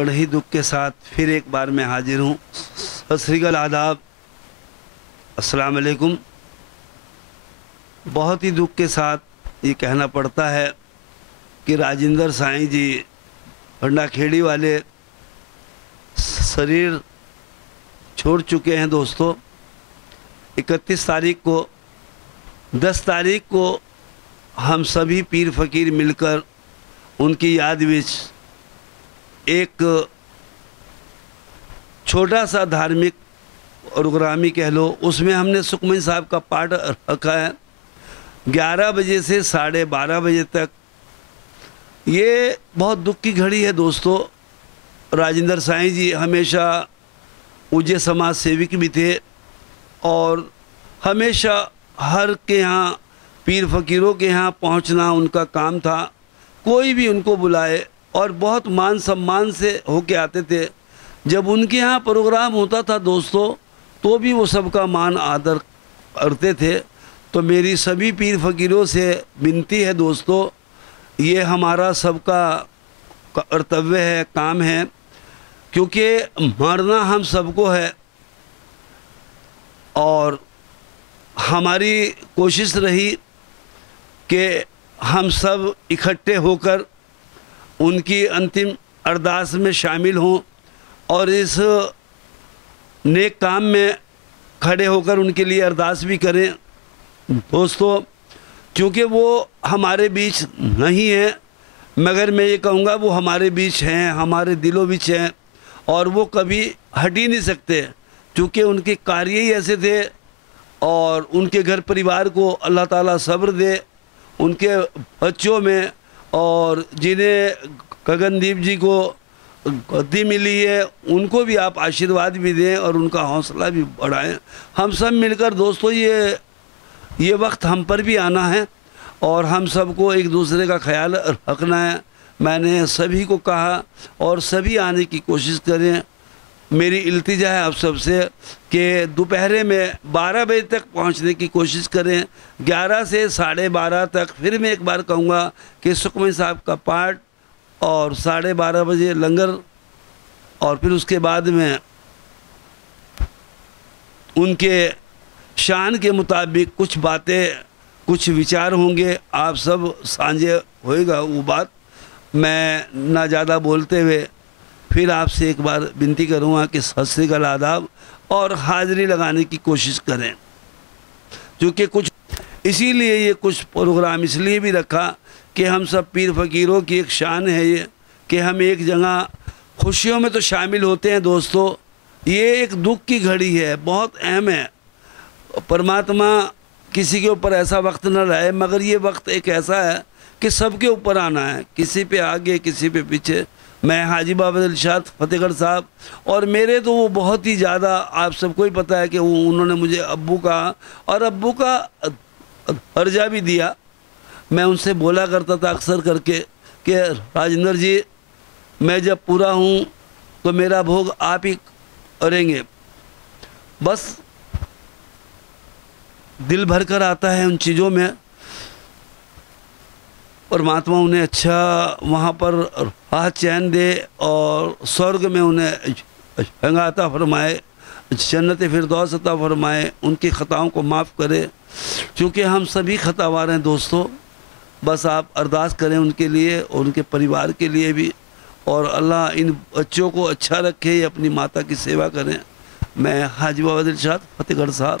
बड़े ही दुख के साथ फिर एक बार मैं हाजिर हूँ। सत श्री अकाल, आदाब, अस्सलाम वालेकुम। बहुत ही दुख के साथ ये कहना पड़ता है कि राजेंद्र साईं जी भंडाखेड़ी वाले शरीर छोड़ चुके हैं दोस्तों। 31 तारीख को, 10 तारीख को हम सभी पीर फकीर मिलकर उनकी याद में एक छोटा सा धार्मिक प्रोग्रामी कह लो, उसमें हमने सुखमनी साहब का पाठ रखा है 11 बजे से 12:30 बजे तक। ये बहुत दुख की घड़ी है दोस्तों। राजेंद्र साईं जी हमेशा ऊंचे समाज सेविक भी थे और हमेशा हर के यहाँ पीर फकीरों के यहाँ पहुँचना उनका काम था। कोई भी उनको बुलाए और बहुत मान सम्मान से होके आते थे। जब उनके यहाँ प्रोग्राम होता था दोस्तों तो भी वो सबका मान आदर करते थे। तो मेरी सभी पीर फकीरों से विनती है दोस्तों, ये हमारा सबका कर्तव्य है, काम है, क्योंकि मरना हम सबको है। और हमारी कोशिश रही कि हम सब इकट्ठे होकर उनकी अंतिम अरदास में शामिल हों और इस नेक काम में खड़े होकर उनके लिए अरदास भी करें दोस्तों। क्योंकि वो हमारे बीच नहीं है, मगर मैं ये कहूँगा वो हमारे बीच हैं, हमारे दिलों बीच हैं और वो कभी हट ही नहीं सकते, क्योंकि उनके कार्य ही ऐसे थे। और उनके घर परिवार को अल्लाह ताला सब्र दे, उनके बच्चों में, और जिन्हें गगनदीप जी को गद्दी मिली है उनको भी आप आशीर्वाद भी दें और उनका हौसला भी बढ़ाएं। हम सब मिलकर दोस्तों ये वक्त हम पर भी आना है और हम सबको एक दूसरे का ख्याल रखना है। मैंने सभी को कहा और सभी आने की कोशिश करें। मेरी इल्तिजा है आप सबसे कि दोपहर में 12 बजे तक पहुंचने की कोशिश करें। 11 से 12:30 तक फिर मैं एक बार कहूँगा कि सुखमनी साहब का पाठ और 12:30 बजे लंगर, और फिर उसके बाद में उनके शान के मुताबिक कुछ बातें, कुछ विचार होंगे। आप सब साझे होएगा वो बात। मैं ना ज़्यादा बोलते हुए फिर आपसे एक बार विनती करूँगा कि सत श्री अकाल, आदाब, और हाज़िरी लगाने की कोशिश करें। क्योंकि कुछ इसीलिए ये कुछ प्रोग्राम इसलिए भी रखा कि हम सब पीर फकीरों की एक शान है ये कि हम एक जगह खुशियों में तो शामिल होते हैं दोस्तों। ये एक दुख की घड़ी है, बहुत अहम है। परमात्मा किसी के ऊपर ऐसा वक्त न लाए, मगर ये वक्त एक ऐसा है कि सबके ऊपर आना है, किसी पे आगे किसी पे पीछे। मैं हाजी बाबा इरशाद फतेहगढ़ साहब, और मेरे तो वो बहुत ही ज़्यादा, आप सबको ही पता है कि उन्होंने मुझे अब्बू कहा और अब्बू का दर्जा भी दिया। मैं उनसे बोला करता था अक्सर करके कि राजेंद्र जी, मैं जब पूरा हूँ तो मेरा भोग आप ही करेंगे। बस दिल भर कर आता है उन चीज़ों में। परमात्मा उन्हें अच्छा वहाँ पर राह चैन दे और स्वर्ग में उन्हें जगह अता फरमाए, जन्नत फिरदौस अता फरमाए, उनकी ख़ताओं को माफ़ करे, क्योंकि हम सभी ख़तावार हैं दोस्तों। बस आप अरदास करें उनके लिए और उनके परिवार के लिए भी, और अल्लाह इन बच्चों को अच्छा रखे, अपनी माता की सेवा करें। मैं हाजी बाबा इरशाद फतेहगढ़ साहब।